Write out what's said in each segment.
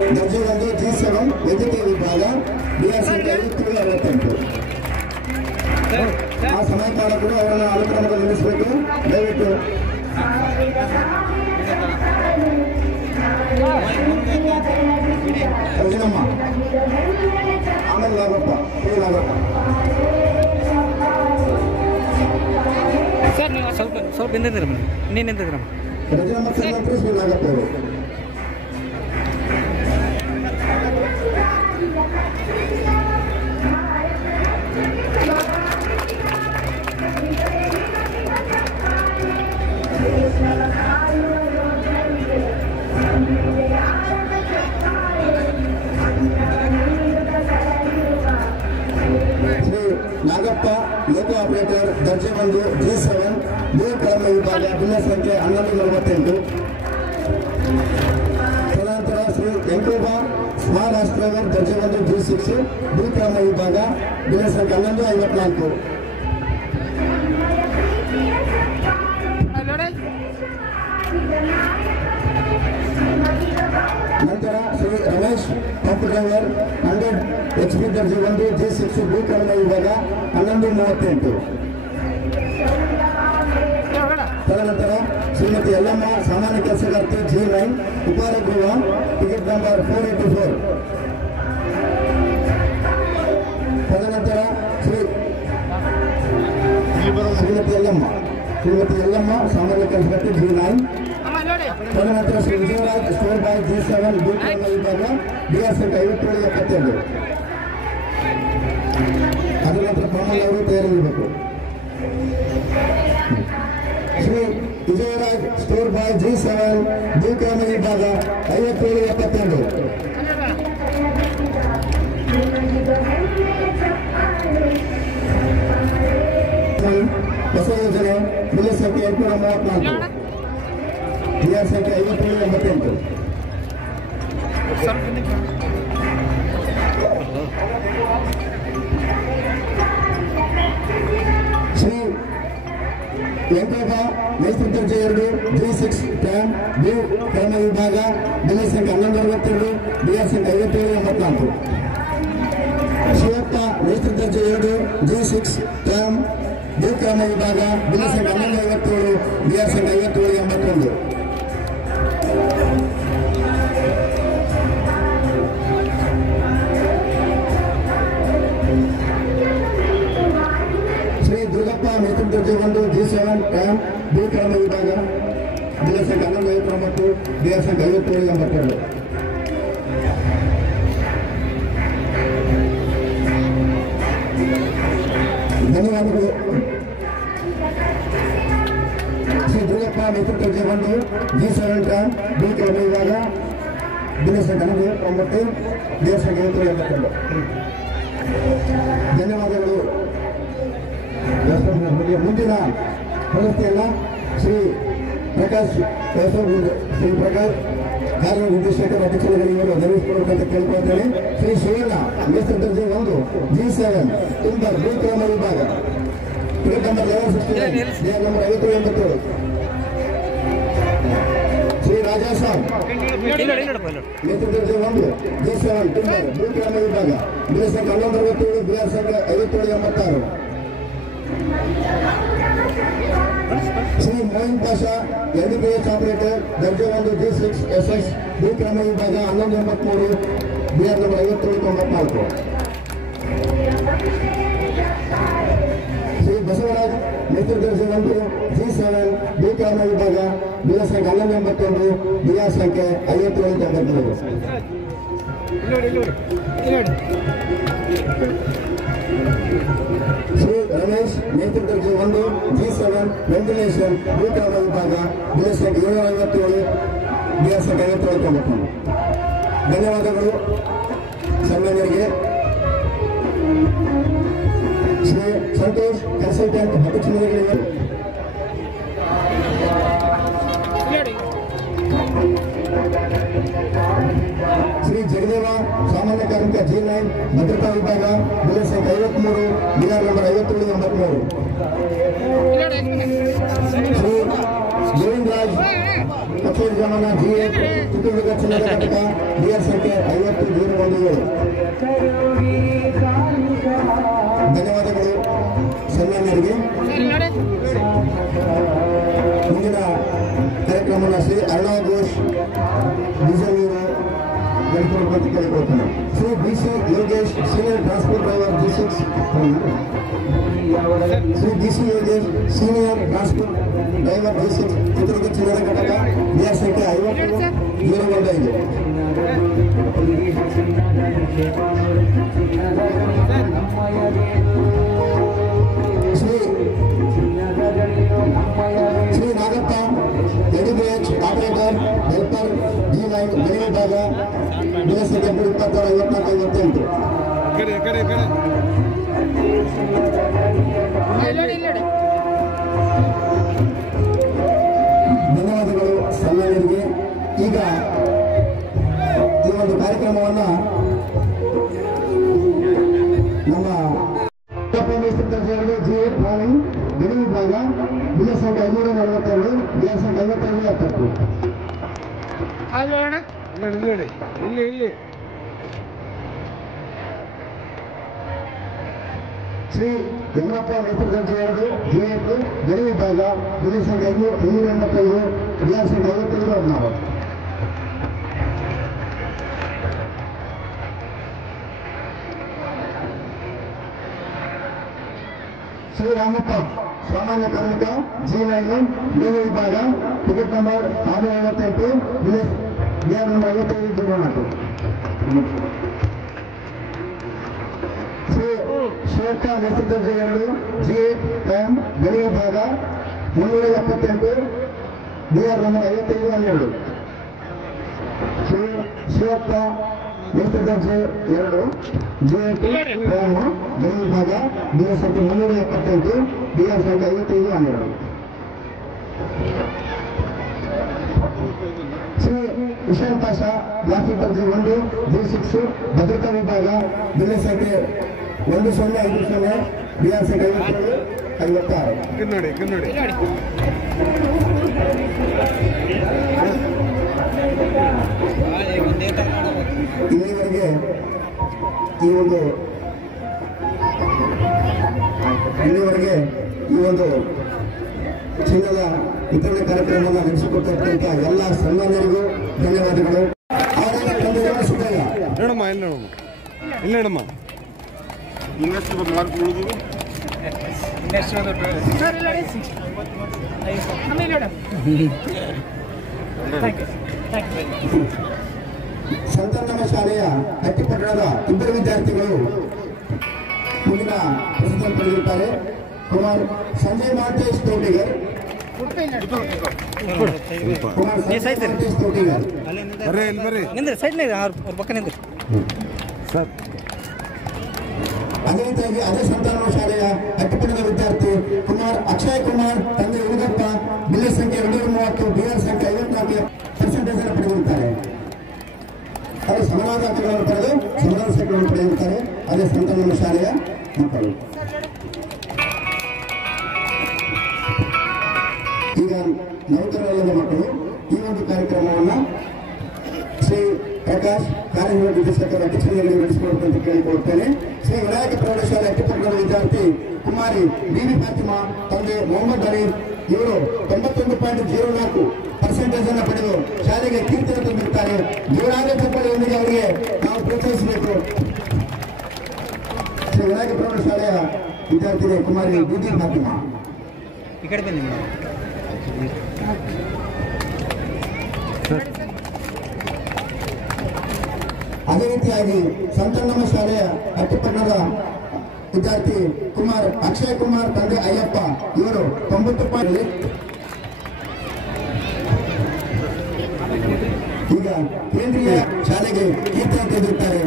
ದರ್ಜೆ ಒಂದು G7 ವೈದ್ಯಕೀಯ ವಿಭಾಗ BRC 58 ಆ ಸಮಯ ಕಾಲಕ್ಕೂ ಅವರನ್ನು ಅನುಕ್ರಮದಲ್ಲಿ ನಿಲ್ಲಿಸಬೇಕು. ದಯವಿಟ್ಟು ರಜನಮ್ಮ, ಆಮೇಲೆ ನಾಗಪ್ಪ, ನಾಗಪ್ಪ ಸರ್, ನೀವು ಸ್ವಲ್ಪ ಹಿಂದಿದ್ದೀರ ಮೇಡಮ್, ಇನ್ನೇನು ನಿಂತಿದ್ದೀರ ರಜನಮ್ಮ ಸರ್ ನಂತರ ಶ್ರೀ ನಾಗಪ್ಪ ಅವರು. ನಾಗಪ್ಪ ಲೋಕೋ ಆಪರೇಟರ್ ದರ್ಜೆ ಒಂದು G7 ಬಿ ಕಳಮ ವಿಭಾಗ ಭಿನ್ನ ಸಂಖ್ಯೆ 1148. ತದನಂತರ ಶ್ರೀ ಎಂಕೋಬಾ ಸ್ಮಾಲ್ ರಾಸ್ ಡ್ರೈವರ್ ದರ್ಜೆ ಒಂದು G6 ಬಿ ಕಳಮ ವಿಭಾಗ ಭಿನ್ನ ಸಂಖ್ಯೆ 1154. ನಂತರ Shri Ramesh pump driver 100 HP ದರ್ಜೆ ಒಂದು G6 ಬಿ ಕಳಮ ವಿಭಾಗ 1138. ತದನಂತರ ಶ್ರೀಮತಿ ಯಲ್ಲಮ್ಮ ಸಾಮಾನ್ಯ ಕೆಲಸಗಾರ್ತಿ G9 ಉಪಾರ ಗೃಹ ಟಿಕೆಟ್ ನಂಬರ್ 484. ತದನಂತರ ಶ್ರೀಮತಿ ಯಲ್ಲಮ್ಮ ಸಾಮಾನ್ಯ ಕೆಲಸಗಾರ್ತಿ G9. ತದನಂತರ ಶ್ರೀ ವಿಜಯರಾಜ್ ಸ್ಟೋರ್ ಬೈ G7 ಬಿ ಕಳಮ ವಿಭಾಗ BRC 5772. ಅದರ ನಂತರ ಪ್ರಮೋದ್ ಅವರು ತಯಾರಿಸಬೇಕು. ಶ್ರೀ ವಿಜಯರಾಜ್ ಸ್ಟೋರ್ ಬೈ G7 ಬಿ ಕಳಮ ವಿಭಾಗ 5772. ಹೊಸ ಯೋಜನೆ ಬಿಲ್ ಸಂಖ್ಯೆ 834 BR ಸಂಖ್ಯೆ 5788. ಶ್ರೀ ಎಂಕೋಬಾ ಮೇಸ್ತ್ರಿ ದರ್ಜೆ 2 G6 ಟ್ಯಾಮ್ ಬಿ ಕಳಮ ವಿಭಾಗ ಬಿಲ್ ಸಂಖ್ಯೆ 1162 BR ಸಂಖ್ಯೆ 5784. ಶಿವಪ್ಪ ಮೇಸ್ತ್ರಿ ದರ್ಜೆ 2 G6 ಟ್ಯಾಮ್ ಬಿ ಕಳಮ ವಿಭಾಗ ಬಿಲ್ ಸಂಖ್ಯೆ 1157 BR ಸಂಖ್ಯೆ 5781. ಶ್ರೀ ದುರ್ಗಪ್ಪ ಮೇಸ್ತ್ರಿ ದರ್ಜೆ 1 G7 ಟ್ಯಾಮ್ ಬಿ ಕಳಮ ವಿಭಾಗ ಬಿಲ್ ಸಂಖ್ಯೆ 1159 BR ಸಂಖ್ಯೆ 5782. ಧನ್ಯವಾದಗಳು. ಶ್ರೀ ದುರ್ಗಪ್ಪ ಮೇಸ್ತ್ರಿ ದರ್ಜೆ 1 G7 ಟ್ಯಾಮ್ ಬಿ ಕಳಮ ವಿಭಾಗ ಬಿಲ್ ಸಂಖ್ಯೆ 1159 BR ಸಂಖ್ಯೆ 5782. ಧನ್ಯವಾದಗಳು. ಮುಂದಿನ ವ್ಯವಸ್ಥೆಯನ್ನ ಶ್ರೀ ಪ್ರಕಾಶ್ ಕಾರ್ಯನಿರ್ದೇಶಕರ ಅಧ್ಯಕ್ಷರುಗಳಿಗೆ ನೆರವೇರಿಸಿಕೊಡಬೇಕಂತ ಕೇಳ್ಕೊಳ್ತೇನೆ. ಶ್ರೀ ಶಿವಣ್ಣ ಮೇಸ್ತ್ರಿ ದರ್ಜೆ 1 G7 ಟಿಂಬರ್ ಬಿ ಕಳಮ ವಿಭಾಗ ticket number 1169 number 5787. Shri Raja Saab ಮೇಸ್ತ್ರಿ ದರ್ಜೆ 1 G7 ಟಿಂಬರ್ ಬಿ ಕಳಮ ವಿಭಾಗ ಬಿಲ್ ಸಂಖ್ಯೆ 1167 BR ಸಂಖ್ಯೆ 5786. ಶ್ರೀ ಮೋಹಿನ್ ಪಾಷಾ LDPH ಆಪರೇಟರ್ ದರ್ಜೆ 1 G6 SS ಬಿ ಕಳಮ ವಿಭಾಗ 1183 BR ನಂಬರ್ 5794. ಶ್ರೀ ಬಸವರಾಜ್ ಮೇಸ್ತ್ರಿ ದರ್ಜೆ 1 G7 ಬಿ ಕಳಮ ವಿಭಾಗ ಬಿಲ್ ಸಂಖ್ಯೆ 1181 BR ಸಂಖ್ಯೆ 5793. ಶ್ರೀ ರಮೇಶ್ ಮೇಸ್ತ್ರಿ ದರ್ಜೆ 1 G7 ವೆಂಟಿಲೇಷನ್ ಬಿ ಕಳಮ ವಿಭಾಗ ಬಿಲ್ ಸಂಖ್ಯೆ 757 BR ಸಂಖ್ಯೆ 5793. ಧನ್ಯವಾದಗಳು ಸನ್ಮಾನ್ಯರಿಗೆ. ಶ್ರೀ ಸಂತೋಷ್ ಕನ್ಸಲ್ಟೆಂಟ್ ಹಕ್ಕುಚಿಹ್ನೆಗಳಿಗೆ ಶ್ರೀ ಜಗದೇವ ಸಾಮಾನ್ಯ ಕಾರ್ಮಿಕ G9 ಭದ್ರತಾ ವಿಭಾಗ ಬಿಲ್ ಸಂಖ್ಯೆ 53 BR ನಂಬರ್ 5783. ಶ್ರೀ ಗೋವಿಂದ ರಾಜ್ ಕಚೇರಿ ಜಮಾನ ಜಿಎ ಚಿತ್ರದುರ್ಗ ಚಿನ್ನದ ಘಟಕ ಬಿಆರ್ ಸಂಖ್ಯೆ 50-017. ಧನ್ಯವಾದಗಳು ಸನ್ಮಾನ್ಯರಿಗೆ. ಮುಂದಿನ ಕಾರ್ಯಕ್ರಮವನ್ನು ಶ್ರೀ ಅರ್ಣವ್ ಘೋಷ್ ಬಿಜೆಪಿಯವರು ನಡೆಸಿಕೊಡುವಂತೆ ಕೇಳಿಕೊಳ್ತಾನೆ. Shri B C Yogesh senior transport driver G6. Shri B C Yogesh senior transport driver G6 Chitradurga ಚಿನ್ನದ ಘಟಕ ಬಿಆರ್ ಸಂಖ್ಯೆ 50-015. Shri Nagappa ADBH operator helper G9 ಗಣಿ ವಿಭಾಗ ಬಿಎಸ್ ಸಂಖ್ಯೆ 26-54-58. ಧನ್ಯವಾದಗಳು ಸನ್ಮಾನ್ಯರಿಗೆ. ಈಗ ಈ ಒಂದು ಕಾರ್ಯಕ್ರಮವನ್ನು ನಮ್ಮ G8 ಪ್ಲಾನಿಂಗ್ ಗಣಿ ವಿಭಾಗ ಬಿಎಸ್ ಸಂಖ್ಯೆ 542 ಬಿಎಸ್ ಸಂಖ್ಯೆ 55-70. ಇಲ್ಲಿ ಶ್ರೀ ಯಮಪ್ಪ ನೇತೃತ್ವದ G8 ಗಣಿ ವಿಭಾಗ ಬಿಎಸ್ ಸಂಖ್ಯೆ 585 ಬಿಎಸ್ ಸಂಖ್ಯೆ 55-16. ಶ್ರೀ ರಾಮಪ್ಪ ಸಾಮಾನ್ಯ ಕಾರ್ಮಿಕ G9 ನೀರು ವಿಭಾಗ ticket number 658 BR number 55-04. Shri Shivappa ನೇತೃತ್ವದ G8 ಗಣಿ ವಿಭಾಗ 378 ಬಿಆರ್ ನಂಬರ್ 55-12. ಶ್ರೀ ಶಿವಪ್ಪ ನೇತೃತ್ವದ G8 ಗಣಿ ವಿಭಾಗ ಬಿಎಸ್ ಸಂಖ್ಯೆ 378 ಬಿಆರ್ ಸಂಖ್ಯೆ 55-12. ಶ್ರೀ ವಿಶಾಲ್ ಪಾಷಾ ಲಾಫಿಕ್ G1 G6 ಭದ್ರತಾ ವಿಭಾಗ ಬಿಎಸ್ ಸಂಖ್ಯೆ 1050 ಬಿಆರ್ ಸಂಖ್ಯೆ 57-56. ಇಲ್ಲಿವರೆಗೆ ಈ ಒಂದು ಚಿನ್ನದ ವಿತರಣೆ ಕಾರ್ಯಕ್ರಮವನ್ನು ನಡೆಸಿಕೊಟ್ಟಿರ್ತಕ್ಕಂಥ ಎಲ್ಲ ಸನ್ಮಾನ್ಯರಿಗೂ ಧನ್ಯವಾದಗಳು. ಸಂತಾನಮ್ಮ ಶಾಲೆಯ ಹಟ್ಟಿಪಟ್ಟಣದ ಇಬ್ಬರು ವಿದ್ಯಾರ್ಥಿಗಳು ಮುಂದಿನ ಪ್ರಶಸ್ತಿ ಪಡೆದಿರುತ್ತಾರೆ. ಕುಮಾರ್ ಸಂಜಯ್ ಮಾಂತೇಶ್ ತೋಟಿಗರ್, ಅದೇ ರೀತಿಯಾಗಿ ಅದೇ ಸಂತಾನಮ್ಮ ಶಾಲೆಯ ಹಟ್ಟಿಪಟ್ಟಣದ ವಿದ್ಯಾರ್ಥಿ ಕುಮಾರ್ ಅಕ್ಷಯ್ ಕುಮಾರ್ ತಂದೆ ಹುಡುಗಪ್ಪ ಬಿಎಸ್ ಸಂಖ್ಯೆ 230 ಬಿಆರ್ ಸಂಖ್ಯೆ 54% ಅನ್ನು ಪಡೆದಿರುತ್ತಾರೆ. ಅವರು ಸಮಾನಾದ ಅಂಕಗಳನ್ನು ಪಡೆದು ಸಮಾಧಾನ ಸಂಖ್ಯೆಗಳನ್ನು ಪಡೆದಿರುತ್ತಾರೆ. ಅದೇ ಸಂತಾನಮ್ಮ ಶಾಲೆಯ ಮಕ್ಕಳು. ಈಗ ನೌಕರರಲ್ಲದ ಮಕ್ಕಳು ಈ ಒಂದು ಕಾರ್ಯಕ್ರಮವನ್ನು ಶ್ರೀ ಪ್ರಕಾಶ್ ಕಾರ್ಯನಿರ್ವಹಿಸಕರ ಕಿಚಡಿಯಲ್ಲಿ ನಡೆಸಿಕೊಡುವಂತೆ ಕೇಳಿಕೊಳ್ಳುತ್ತೇನೆ. ಶ್ರೀ ವಿನಾಯಕ ಪ್ರೌಢಶಾಲೆ ಹಟ್ಟಿಪಟ್ಟಣದ ವಿದ್ಯಾರ್ಥಿ ಕುಮಾರಿ ಬಿಬಿ ಫಾತಿಮಾ ತಂದೆ ಮೊಹಮ್ಮದ್ ಅಲಿ ಇವರು 91.04% ಅನ್ನು ಪಡೆದು ಶಾಲೆಗೆ ಕೀರ್ತಿಯನ್ನು ತಂದಿರುತ್ತಾರೆ. ಜೋರಾದ ಚಪ್ಪಲಿಯೊಂದಿಗೆ ಅವರಿಗೆ ನಾವು ಪ್ರೋತ್ಸಾಹಿಸಬೇಕು. ಶ್ರೀ ವಿನಾಯಕ ಪ್ರೌಢಶಾಲೆಯ ವಿದ್ಯಾರ್ಥಿಗೆ ಕುಮಾರಿ ಬಿಬಿ ಫಾತಿಮಾ. ಈ ಕಡೆ ಬನ್ನಿ. ಅದೇ ರೀತಿಯಾಗಿ ಸಂತಾನಮ್ಮ ಶಾಲೆಯ ಹಟ್ಟಿಪಟ್ಟಣದ ವಿದ್ಯಾರ್ಥಿ ಕುಮಾರ್ ಅಕ್ಷಯ್ ಕುಮಾರ್ ತಂದೆ ಅಯ್ಯಪ್ಪ ಇವರು 90. ಈಗ ಕೇಂದ್ರೀಯ ಶಾಲೆಗೆ ಕೀರ್ತಿಯನ್ನು ತೆಗೆದಿರುತ್ತಾರೆ.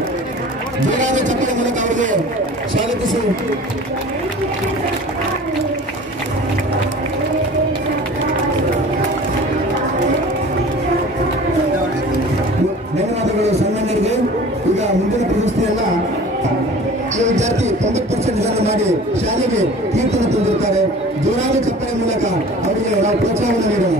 ಜೋರಾದ ಚಪ್ಪಲಿ ಮೂಲಕ ಅವರಿಗೆ ಸ್ವಾಗತಿಸಿ ಧನ್ಯವಾದಗಳು ಸನ್ಮಾನ್ಯರಿಗೆ. ಈಗ ಮುಂದಿನ ಪ್ರಶಸ್ತಿಯನ್ನ ಈ ವಿದ್ಯಾರ್ಥಿ 90% ಜನ ಮಾಡಿ ಶಾಲೆಗೆ ಕೀರ್ತನೆ ತಂದಿರುತ್ತಾರೆ. ಜೋರಾದ ಚಪ್ಪಲಿ ಮೂಲಕ ಅವರಿಗೆ ನಾವು ಪ್ರೋತ್ಸಾಹವನ್ನು ನೀಡೋಣ.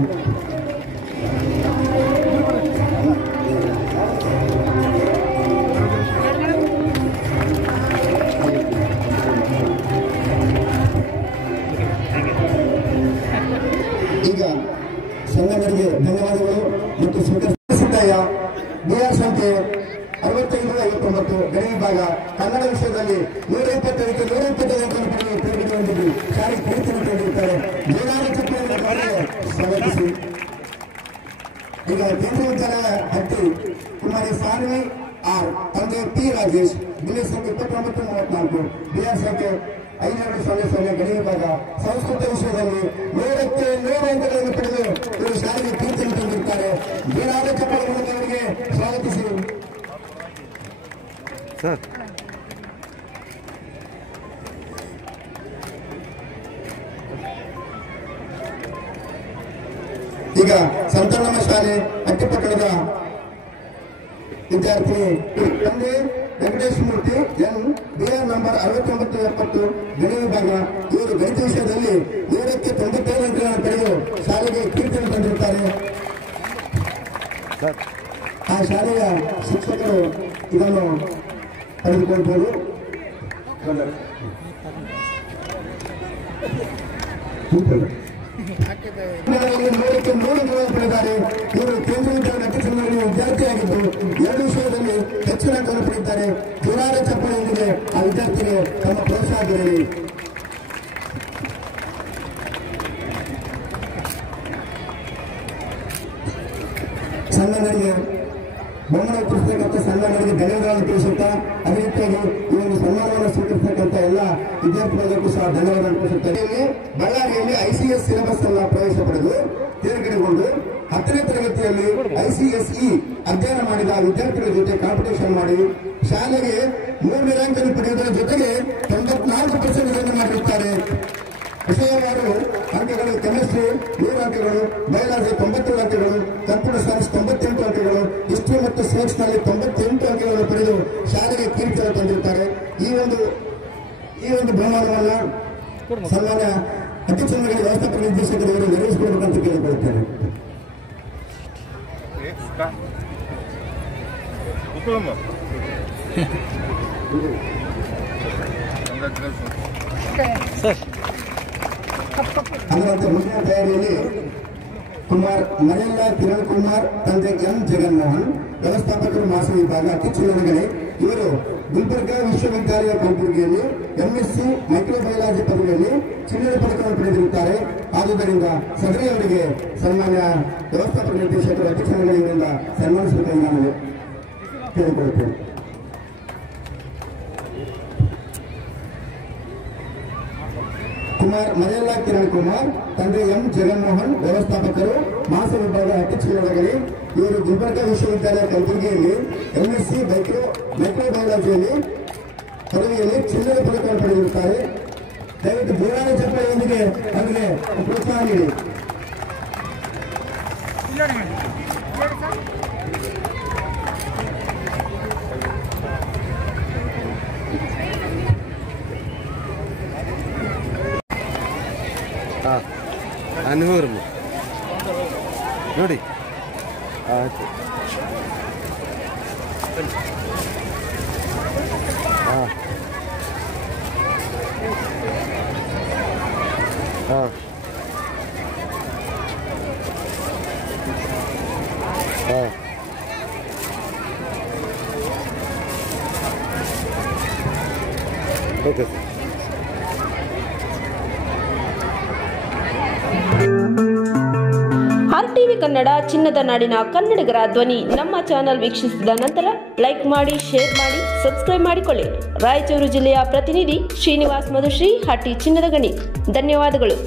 ಸಂಘಟನೆಗೆ ಧನ್ಯವಾದಗಳು ಮತ್ತು ಸ್ವೀಕರಿಸಿದ್ದಯ್ಯ ಬಿಆರ್ ಸಂಖ್ಯೆ 6559 ಗಣಿ ವಿಭಾಗ ಕನ್ನಡ ವಿಷಯದಲ್ಲಿ 125ಕ್ಕೆ 125 ಅಂಕವನ್ನು ಪಡೆದು ತೇರ್ಗಡೆ ಹೊಂದಿದ್ದು ಶಾಲೆಗೆ ಕಿರೀಟವನ್ನು ಪಡೆದಿರುತ್ತಾರೆ. ಜೀವನಾನ ಚಿತ್ರವನ್ನು ಸ್ವಾಗತಿಸಿ ಈಗ ಕೇಂದ್ರೀಯ ವಿದ್ಯಾಲಯ ಹಟ್ಟಿ ಕುಮಾರಿ ಸಾನ್ವಿ ಆರ್ ತಂದೆ ಪಿ ರಾಜೇಶ್ ಬಿಲ್ ಸಂಖ್ಯೆ 2934 ಬಿಆರ್ ಸಂಖ್ಯೆ 5200 ಗಣಿ ವಿಭಾಗ ಸಂಸ್ಕೃತ ವಿಷಯದಲ್ಲಿ 100ಕ್ಕೆ 100 ಅಂಕಗಳನ್ನು ಪಡೆದು ಇವರು ಶಾಲೆಗೆ ಕೀರ್ತಿಯನ್ನು ತಂದಿರುತ್ತಾರೆ. ಜೀವನಾನ ಚಪ್ಪಾಳೆ ಮೂಲಕ ಅವರಿಗೆ ಸ್ವಾಗತಿಸಿ ಸರ್. ಈಗ ಸಂತಣ್ಣಮ್ಮ ಶಾಲೆ ಅಟ್ಟಿಪಟ್ಟಣದ ವಿದ್ಯಾರ್ಥಿ ತಂದೆ ವೆಂಕಟೇಶ್ ಮೂರ್ತಿ ಎನ್ ಬಿಆರ್ ನಂಬರ್ 6970 ಗಣಿ ವಿಭಾಗ ಇವರು ಗಣಿತ ವಿಷಯದಲ್ಲಿ 100ಕ್ಕೆ 95 ಅಂಕಗಳನ್ನು ಪಡೆದು ಶಾಲೆಗೆ ಕೀರ್ತಿಯನ್ನು ತಂದಿರುತ್ತಾರೆ. ಆ ಶಾಲೆಯ ಶಿಕ್ಷಕರು ಇದನ್ನು ಪಡೆದುಕೊಳ್ಬಹುದು. 100ಕ್ಕೆ 100 ಪಡೆದಿದ್ದಾರೆ. ಇವರು ಕೇಂದ್ರ ವಿದ್ಯಾಲಯ ಅತ್ಯುತ್ತಮದಲ್ಲಿ ವಿದ್ಯಾರ್ಥಿಯಾಗಿದ್ದು 2 ವಿಷಯದಲ್ಲಿ ಹೆಚ್ಚಿನ ಅಂಕವನ್ನು ಪಡೆದಿದ್ದಾರೆ. ಜೋರಾದ ಚಪ್ಪಾಳೆಯೊಂದಿಗೆ ಆ ವಿದ್ಯಾರ್ಥಿಗೆ ತಮ್ಮ ಪ್ರೋತ್ಸಾಹ ದೊರೆಯಲಿ. ಸಂಘಟನೆಗೆ ಬೊಮ್ಮನ ತಿಳಿಸತಕ್ಕಂಥ ಸಂಘಟನೆಗೆ ಧನ್ಯವಾದಗಳನ್ನು ತಿಳಿಸುತ್ತಾ ಅದೇ ರೀತಿಯಾಗಿ ಈ ಒಂದು ಸನ್ಮಾನವನ್ನು ಸ್ವೀಕರಿಸತಕ್ಕಂಥ ಎಲ್ಲ ವಿದ್ಯಾರ್ಥಿಗಳಿಗೂ ಸಹ ಧನ್ಯವಾದಗಳನ್ನು ತಿಳಿಸುತ್ತಾರೆ. ಬಳ್ಳಾರಿಯಲ್ಲಿ ICS ಸಿಲೆಬಸ್ ಅನ್ನು ಪ್ರವೇಶ ಪಡೆದು ತೇರ್ಗಡೆಗೊಂಡು 10ನೇ ತರಗತಿಯಲ್ಲಿ ICSE ಅಧ್ಯಯನ ಮಾಡಿದ ವಿದ್ಯಾರ್ಥಿಗಳ ಜೊತೆ ಕಾಂಪಿಟೇಷನ್ ಮಾಡಿ ಶಾಲೆಗೆ 3ನೇ ರ್ಯಾಂಕ್ ಅನ್ನು ಪಡೆಯುವುದರ ಜೊತೆಗೆ 94% ಮಾಡಿರುತ್ತಾರೆ. ವಿಷಯವಾರು ಅಂಕಗಳು ಕೆಮಿಸ್ಟ್ರಿ 100 ಅಂಕಗಳು, ಬಯಾಲಜಿ 97 ಅಂಕಗಳು, ಕಂಪ್ಯೂಟರ್ ಸೈನ್ಸ್ 98 ಅಂಕಗಳು, ಹಿಸ್ಟ್ರಿ ಮತ್ತು ಸೈನ್ಸ್ ನಲ್ಲಿ 98 ಅಂಕಗಳನ್ನು ಪಡೆದು ಶಾಲೆಗೆ ಕೀರ್ತಿಯನ್ನು ತಂದಿರುತ್ತಾರೆ. ಈ ಒಂದು ಬಹುಮಾನವನ್ನ ಸನ್ಮಾನ್ಯ ಅತ್ಯುತ್ತಮಗಳಿಗೆ ವ್ಯವಸ್ಥಾಪಕ ನಿರ್ದೇಶಕರು ಇವರು ನೆರವೇರಿಸಿಕೊಡಬೇಕಂತ ಕೇಳಿಕೊಳ್ಳುತ್ತೇನೆ. ಅದರಂತೆ ಮುಂದಿನ ತಯಾರಿಯಲ್ಲಿ ಮನೆಯಲ್ಲ ಕಿರಣ್ ಕುಮಾರ್ ತಂದೆ ಎಂ ಜಗನ್ಮೋಹನ್ ವ್ಯವಸ್ಥಾಪಕರು ಮಾಸ ವಿಭಾಗ ಅತಿಚಿಲ್ಲಗಣೆ ಇವರು ಗುಲ್ಬರ್ಗಾ ವಿಶ್ವವಿದ್ಯಾಲಯ ಕಲಬುರಗಿಯಲ್ಲಿ MSc ಮೈಕ್ರೋಬಯಾಲಜಿ ಪದವಿಯಲ್ಲಿ ಚಿನ್ನದ ಪದಕವನ್ನು ಪಡೆದಿರುತ್ತಾರೆ. ಆದುದರಿಂದ ಸದರಿ ಅವರಿಗೆ ಸನ್ಮಾನ್ಯ ವ್ಯವಸ್ಥಾಪಕ ನಿರ್ದೇಶಕರು ಅತಿಚಿಲ್ಲಗಳಿಂದ ಸನ್ಮಾನಿಸಬೇಕಾಗಿ ನಾನು ಕೇಳಿಕೊಳ್ಳುತ್ತೇನೆ. ಮನೆಯಲ್ಲ ಕಿರಣ್ ಕುಮಾರ್ ತಂದೆ ಎಂ ಜಗನ್ಮೋಹನ್ ವ್ಯವಸ್ಥಾಪಕರು ಮಾಸ ವಿಭಾಗ ಅತಿಚಿಲ್ಲಗಣೆ ಇವರು ಗುಲ್ಬರ್ಗಾ ವಿಶ್ವವಿದ್ಯಾಲಯ ಕಲಬುರಗಿಯಲ್ಲಿ MSc ಮೈಕ್ರೋಬಯಾಲಜಿಯಲ್ಲಿ ಪದವಿಯಲ್ಲಿ ಚಿನ್ನದ ಪದಕವನ್ನು ಪಡೆದಿರುತ್ತಾರೆ. ದಯವಿಟ್ಟು ಜೋರಾದ ಚಪ್ಪಾಳೆಯೊಂದಿಗೆ ಅವರಿಗೆ ಪ್ರೋತ್ಸಾಹ ನೀಡಿ. ಅನ್ವರ್ ನೋಡಿ ಆಯ್ತು. ಹಾಂ ಹಾಂ ಹಾಂ ಓಕೆ. RTV ಕನ್ನಡ ಚಿನ್ನದ ನಾಡಿನ ಕನ್ನಡಿಗರ ಧ್ವನಿ ನಮ್ಮ ಚಾನೆಲ್ ವೀಕ್ಷಿಸಿದ ನಂತರ ಲೈಕ್ ಮಾಡಿ, ಶೇರ್ ಮಾಡಿ, ಸಬ್ಸ್ಕ್ರೈಬ್ ಮಾಡಿಕೊಳ್ಳಿ. ರಾಯಚೂರು ಜಿಲ್ಲೆಯ ಪ್ರತಿನಿಧಿ ಶ್ರೀನಿವಾಸ್ ಮಧುಶ್ರೀ, ಹಟ್ಟಿ ಚಿನ್ನದ ಗಣಿ. ಧನ್ಯವಾದಗಳು.